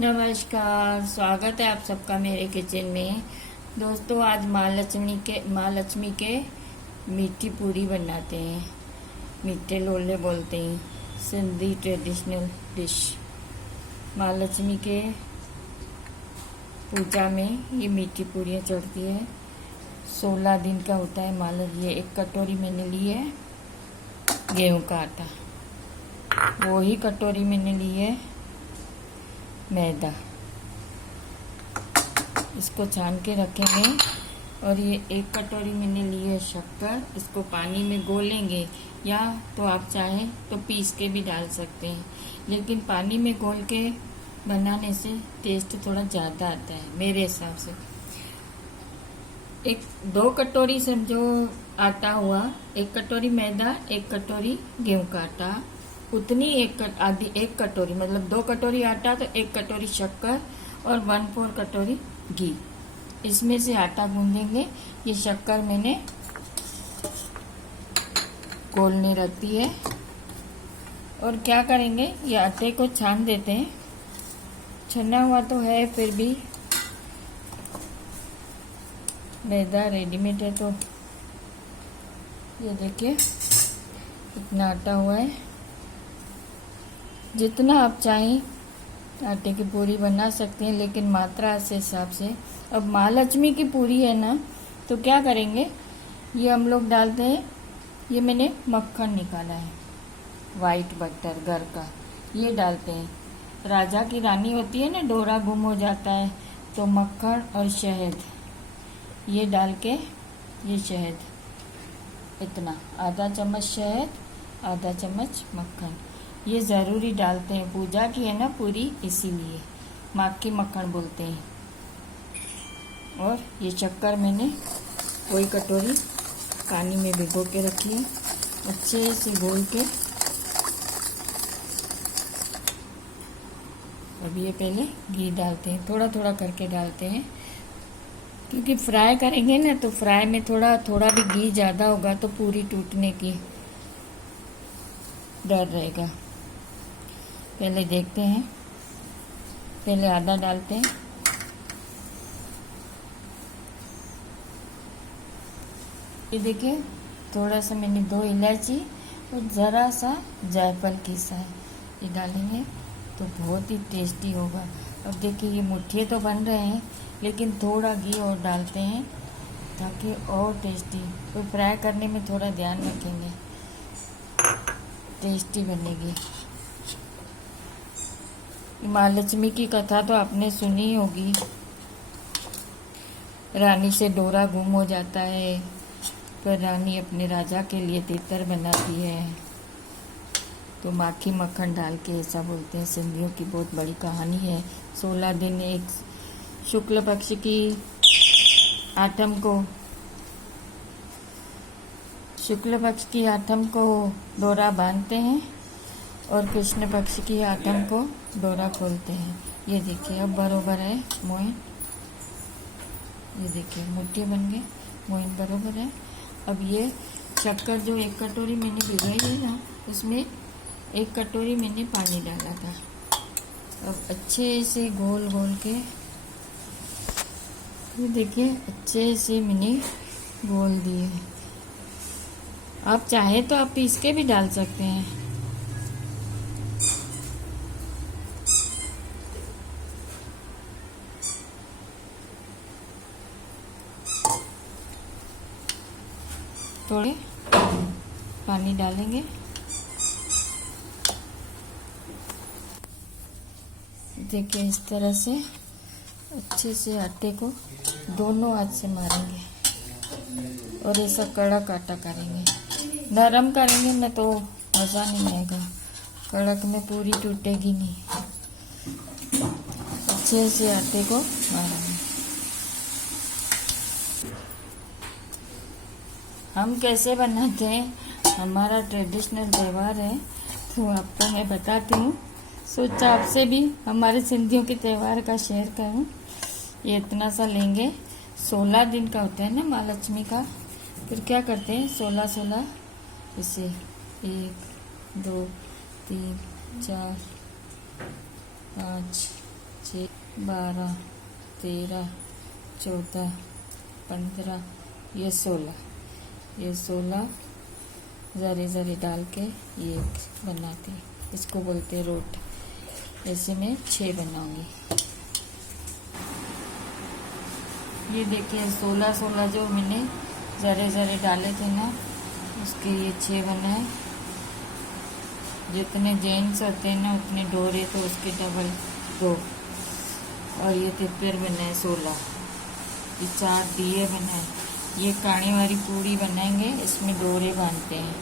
नमस्कार, स्वागत है आप सबका मेरे किचन में। दोस्तों, आज महालक्ष्मी के मीठी पूरी बनाते हैं। मीठे लोले बोलते हैं, सिंधी ट्रेडिशनल डिश। महालक्ष्मी के पूजा में ये मीठी पूरियाँ चढ़ती है। 16 दिन का होता है महालक्ष्मी। ये 1 कटोरी मैंने ली है गेहूं का आटा, वही कटोरी मैंने ली है मैदा। इसको छान के रखेंगे। और ये 1 कटोरी मैंने ली है शक्कर। इसको पानी में घोलेंगे, या तो आप चाहें तो पीस के भी डाल सकते हैं, लेकिन पानी में घोल के बनाने से टेस्ट थोड़ा ज़्यादा आता है मेरे हिसाब से। 2 कटोरी समझो आटा हुआ, 1 कटोरी मैदा, 1 कटोरी गेहूं का आटा, उतनी आधी 1 कटोरी, मतलब 2 कटोरी आटा तो 1 कटोरी शक्कर और 1/4 कटोरी घी। इसमें से आटा गूंदेंगे। ये शक्कर मैंने घोलने रख दी है। और क्या करेंगे, ये आटे को छान देते हैं। छना हुआ तो है, फिर भी मैदा रेडीमेड है तो ये देखिए इतना आटा हुआ है। जितना आप चाहें आटे की पूरी बना सकते हैं, लेकिन मात्रा के हिसाब से। अब महालक्ष्मी की पूरी है ना, तो क्या करेंगे, ये हम लोग डालते हैं। ये मैंने मक्खन निकाला है, वाइट बटर घर का, ये डालते हैं। राजा की रानी होती है ना, डोरा गुम हो जाता है, तो मक्खन और शहद ये डाल के, ये शहद इतना, आधा चम्मच शहद, आधा चम्मच मक्खन, ये ज़रूरी डालते हैं। पूजा की है ना पूरी, इसीलिए माखी मक्खन बोलते हैं। और ये शक्कर मैंने कोई कटोरी पानी में भिगो के रखी है, अच्छे से घोल के। अब ये पहले घी डालते हैं, थोड़ा थोड़ा करके डालते हैं, क्योंकि फ्राई करेंगे ना, तो फ्राई में थोड़ा थोड़ा भी घी ज़्यादा होगा तो पूरी टूटने की डर रहेगा। पहले देखते हैं, पहले आधा डालते हैं। ये देखिए, थोड़ा सा मैंने 2 इलायची और ज़रा सा जायफल पीसा है, ये डालेंगे तो बहुत ही टेस्टी होगा। अब देखिए ये मुट्ठिए तो बन रहे हैं, लेकिन थोड़ा घी और डालते हैं ताकि और टेस्टी। तो फ्राई करने में थोड़ा ध्यान रखेंगे, टेस्टी बनेगी। महालक्ष्मी की कथा तो आपने सुनी होगी। रानी से डोरा गुम हो जाता है, पर रानी अपने राजा के लिए तीतर बनाती है, तो माखी मक्खन डाल के, ऐसा बोलते हैं। सिंधियों की बहुत बड़ी कहानी है। 16 दिन एक शुक्ल पक्ष की आठम को डोरा बांधते हैं, और कृष्ण पक्ष की आठम को डोरा खोलते हैं। ये देखिए अब बरोबर है मोइन, ये देखिए मुट्ठी बन गए, मोइन बरोबर है। अब ये शक्कर जो 1 कटोरी मैंने भिगाई है ना, उसमें 1 कटोरी मैंने पानी डाला था। अब अच्छे से घोल के, ये देखिए अच्छे से मैंने घोल दिए। आप चाहे तो आप पीस के भी डाल सकते हैं। थोड़े पानी डालेंगे, देखिए इस तरह से अच्छे से आटे को दोनों हाथ से मारेंगे, और ऐसा कड़क आटा करेंगे। नरम करेंगे ना तो मज़ा नहीं आएगा, कड़क में पूरी टूटेगी नहीं। अच्छे से आटे को मारेंगे। हम कैसे बनाते हैं, हमारा ट्रेडिशनल त्यौहार है, तो आपको मैं बताती हूँ। सोचा आपसे भी हमारे सिंधियों के त्यौहार का शेयर करूँ। ये इतना सा लेंगे, 16 दिन का होता है ना महालक्ष्मी का। फिर क्या करते हैं, 16 इसे 1 2 3 4 5 6, 12, 13, 14, 15, ये 16 ज़रे ज़रे डाल के ये बनाते हैं, इसको बोलते हैं रोट। ऐसे मैं 6 बनाऊंगी। ये देखिए 16 जो मैंने ज़रे ज़रे डाले थे ना, उसके ये 6 बनाए। जितने जेंट्स होते हैं ना उतने डोरे, तो उसके डबल 2। और ये तिप्पर बनाए 16। ये 4 दिए बनाए। ये काणी वाली पूड़ी बनाएंगे, इसमें डोरे बांधते हैं।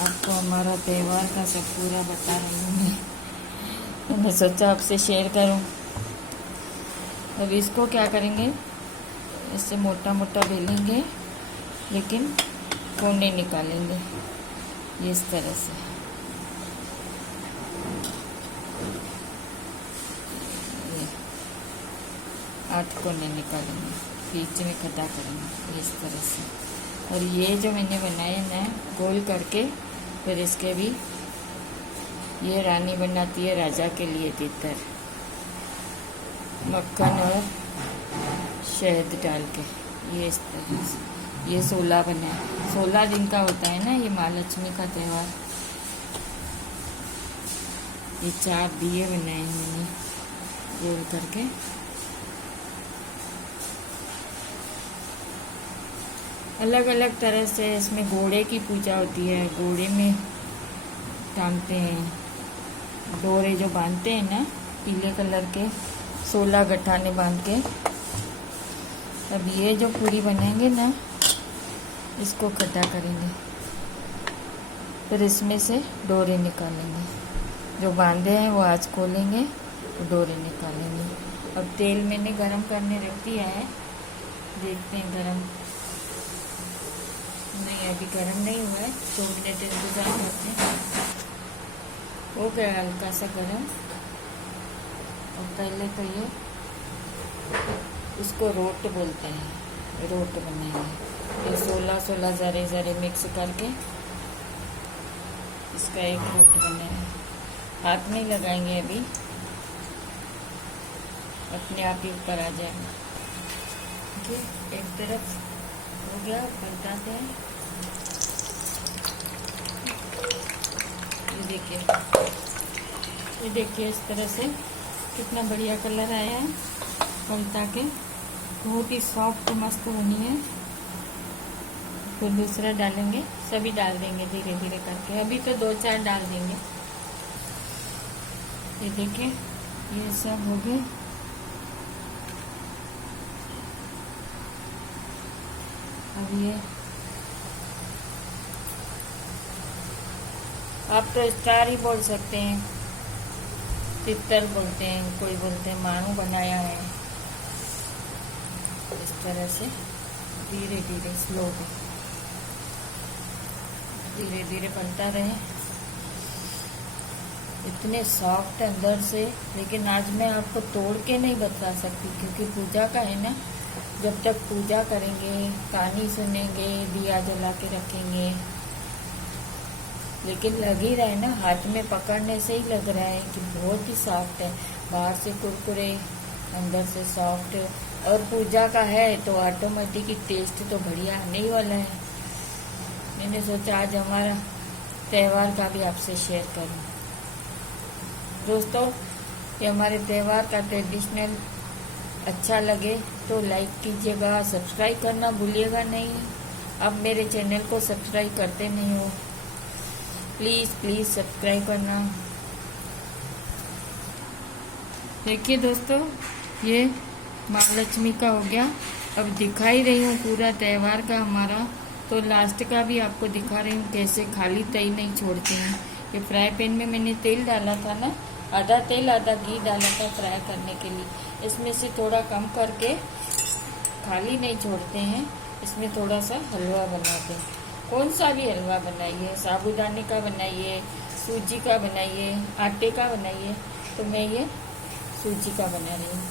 आपको हमारा त्यौहार का सब पूरा बता रही हूँ मैं, तो मैं सोचा आपसे शेयर करूँ। अब इसको क्या करेंगे, इससे मोटा मोटा बेलेंगे, लेकिन कोने निकालेंगे ये इस तरह से। 8 कोने निकालेंगे, बीच में खड्डा करेंगे इस तरह से। और ये जो मैंने बनाए ना गोल करके, फिर इसके भी ये रानी बनाती है राजा के लिए तितर, मक्खन और शहद डाल के, ये इस तरह से। ये 16 बनाए, 16 दिन का होता है ना ये महालक्ष्मी का त्यौहार। ये 4 दिए बनाए मैंने गोल करके। अलग अलग तरह से इसमें घोड़े की पूजा होती है, घोड़े में टांगते हैं, डोरे जो बांधते हैं ना पीले कलर के, 16 गठाने बांध के। अब ये जो पूरी बनाएंगे ना, इसको खड्डा करेंगे, फिर इसमें से डोरे निकालेंगे। जो बांधे हैं वो आज खोलेंगे, डोरे निकालेंगे। अब तेल मैंने गरम करने रख दिया है, देखते हैं गरम। नहीं, अभी गरम नहीं हुआ है, 2 मिनट इंतजार करते हैं। हो गया हल्का सा गरम। और पहले तो ये इसको रोट बोलते हैं, रोट बनाएंगे। ये 16 ज़रे ज़रे मिक्स करके इसका एक रोट बनाएंगे। हाथ नहीं लगाएंगे, अभी अपने आप ही ऊपर आ जाएगा। ठीक है, एक तरफ हो गया, पलटाते हैं। ये देखिए इस तरह से कितना बढ़िया कलर आया है पलटा के, बहुत ही सॉफ्ट मस्त बनी है। फिर दूसरा डालेंगे, सभी डाल देंगे धीरे धीरे करके, अभी तो 2-4 डाल देंगे। ये देखिए ये सब हो गए। अब ये आप तो स्टार ही बोल सकते हैं, तितर बोलते हैं, कोई बोलते हैं मानू बनाया है। इस तरह से धीरे धीरे स्लो धीरे धीरे बनता रहे। इतने सॉफ्ट अंदर से, लेकिन आज मैं आपको तोड़ के नहीं बता सकती, क्योंकि पूजा का है ना। जब तक पूजा करेंगे, कहानी सुनेंगे, दिया जला के रखेंगे, लेकिन लग ही रहा है ना, हाथ में पकड़ने से ही लग रहा है कि बहुत ही सॉफ्ट है। बाहर से कुरकुरे, अंदर से सॉफ्ट, और पूजा का है तो ऑटोमेटिक टेस्ट तो बढ़िया आने ही वाला है। मैंने सोचा आज हमारा त्यौहार का भी आपसे शेयर करूं। दोस्तों, ये हमारे त्यौहार का ट्रेडिशनल अच्छा लगे तो लाइक कीजिएगा, सब्सक्राइब करना भूलिएगा नहीं। अब मेरे चैनल को सब्सक्राइब करते नहीं हो, प्लीज़ प्लीज़ सब्सक्राइब करना। देखिए दोस्तों, ये महालक्ष्मी का हो गया। अब दिखा ही रही हूँ पूरा त्यौहार का हमारा, तो लास्ट का भी आपको दिखा रही हूँ कैसे खाली तई नहीं छोड़ते हैं। ये फ्राई पैन में मैंने तेल डाला था ना, आधा तेल आधा घी डाला था फ्राई करने के लिए। इसमें से थोड़ा कम करके खाली नहीं छोड़ते हैं, इसमें थोड़ा सा हलवा बनाते हैं। कौन सा भी हलवा बनाइए, साबूदाने का बनाइए, सूजी का बनाइए, आटे का बनाइए। तो मैं ये सूजी का बना रही हूँ।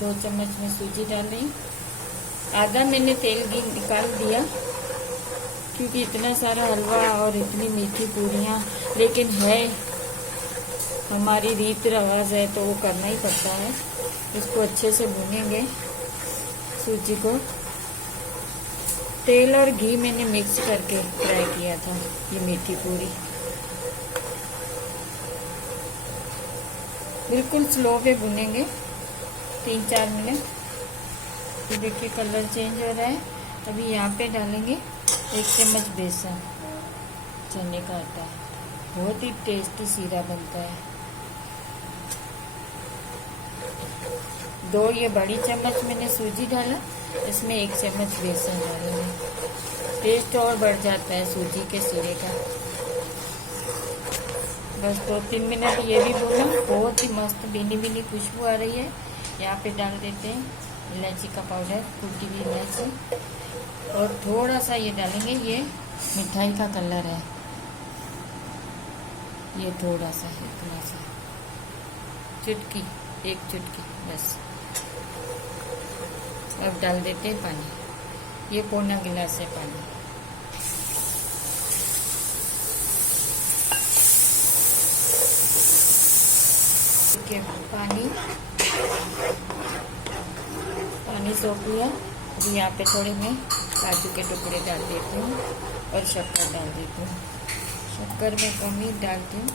2 चम्मच में सूजी डाल रही हूँ। आधा मैंने तेल घी निकाल दिया, क्योंकि इतना सारा हलवा और इतनी मीठी पूरियाँ, लेकिन है हमारी रीत रिवाज है तो वो करना ही पड़ता है। इसको अच्छे से भूनेंगे सूजी को। तेल और घी मैंने मिक्स करके फ्राई किया था ये मीठी पूरी। बिल्कुल स्लो पे भुनेंगे 3-4 मिनट। ये देखिए कलर चेंज हो रहा है। अभी यहाँ पे डालेंगे 1 चम्मच बेसन, चने का आटा। बहुत ही टेस्टी सीरा बनता है। 2 ये बड़ी चम्मच मैंने सूजी डाला, इसमें 1 चम्मच बेसन डालेंगे। टेस्ट और बढ़ जाता है सूजी के सीरे का। बस 2-3 मिनट ये भी भूना। बहुत ही मस्त भीनी भीनी खुशबू आ रही है। यहाँ पे डाल देते हैं इलायची का पाउडर, कुटी हुई इलायची, और थोड़ा सा ये डालेंगे, ये मिठाई का कलर है, ये थोड़ा सा, इतना सा, चुटकी, 1 चुटकी बस। अब डाल देते हैं पानी, ये पौना गिलास है पानी। ठीक है, पानी सोख लिया। अभी यहाँ पे थोड़े मैं काजू के टुकड़े डाल देती हूँ और शक्कर डाल देती हूँ। शक्कर में कम ही डालती हूँ।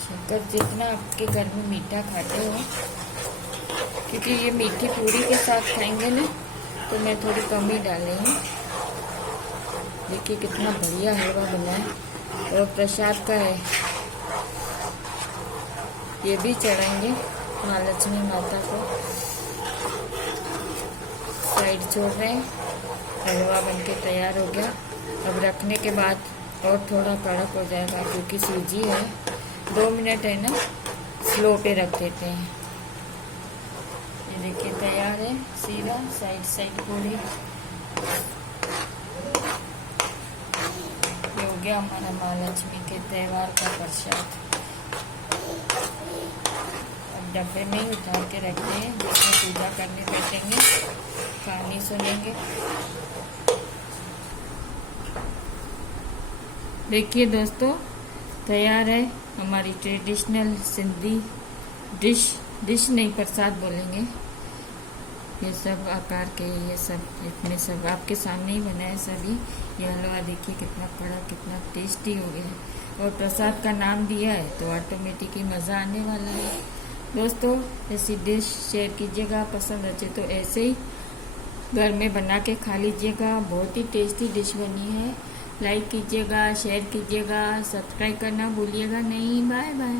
शक्कर जितना आपके घर में मीठा खाते हो, क्योंकि ये मीठी पूरी के साथ खाएंगे ना, तो मैं थोड़ी कम ही डाल रही हूँ। देखिए कितना बढ़िया हलवा बना है और प्रसाद का है। ये भी चढ़ाएंगे महालक्ष्मी माता को। साइड छोड़ रहे हैं। हलवा बनके तैयार हो गया। अब रखने के बाद और थोड़ा कड़क हो जाएगा, क्योंकि सूजी है। 2 मिनट है ना, स्लो पे रख देते हैं। ये देखिए तैयार है सीरा, साइड पूरी। ये हो गया हमारा महालक्ष्मी के त्यौहार का प्रसाद। अब डब्बे में ही उतार के रखते हैं, जिसमें पूजा करने बैठेंगे, कहानी सुनेंगे। देखिए दोस्तों, तैयार है हमारी ट्रेडिशनल सिंधी डिश नहीं, प्रसाद बोलेंगे। ये सब आकार के, ये सब इतने सब आपके सामने ही बनाए सभी। ये हलवा देखिए कितना कड़ा, कितना टेस्टी हो गया है। और प्रसाद का नाम दिया है तो ऑटोमेटिक ही मज़ा आने वाला है। दोस्तों, ऐसी डिश शेयर कीजिएगा, पसंद अच्छे तो ऐसे ही घर में बना के खा लीजिएगा। बहुत ही टेस्टी डिश बनी है। लाइक कीजिएगा, शेयर कीजिएगा, सब्सक्राइब करना भूलिएगा नहीं। Bye bye.